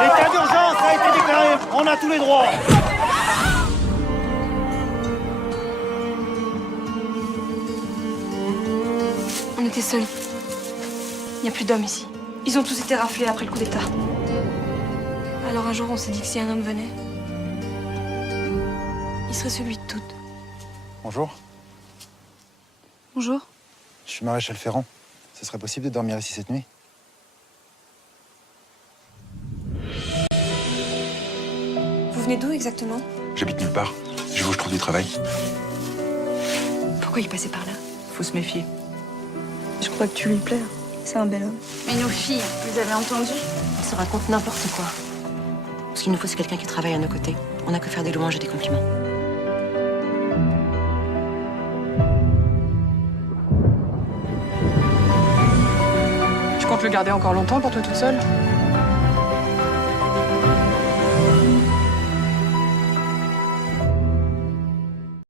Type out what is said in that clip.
L'état d'urgence a été déclaré. On a tous les droits. On était seuls. Il n'y a plus d'hommes ici. Ils ont tous été raflés après le coup d'État. Alors un jour, on s'est dit que si un homme venait, il serait celui de toutes. Bonjour, Bonjour. je suis maréchal Ferrand. Ce serait possible de dormir ici cette nuit? Vous venez d'où exactement? J'habite nulle part. Je veux je trouve du travail. Pourquoi il passait par là? Faut se méfier. Je crois que tu lui plais. C'est un bel homme. Mais nos filles, vous avez entendu? Ils se racontent n'importe quoi. Ce qu'il nous faut, c'est quelqu'un qui travaille à nos côtés. On n'a que faire des louanges et des compliments. Tu comptes le garder encore longtemps pour toi toute seule?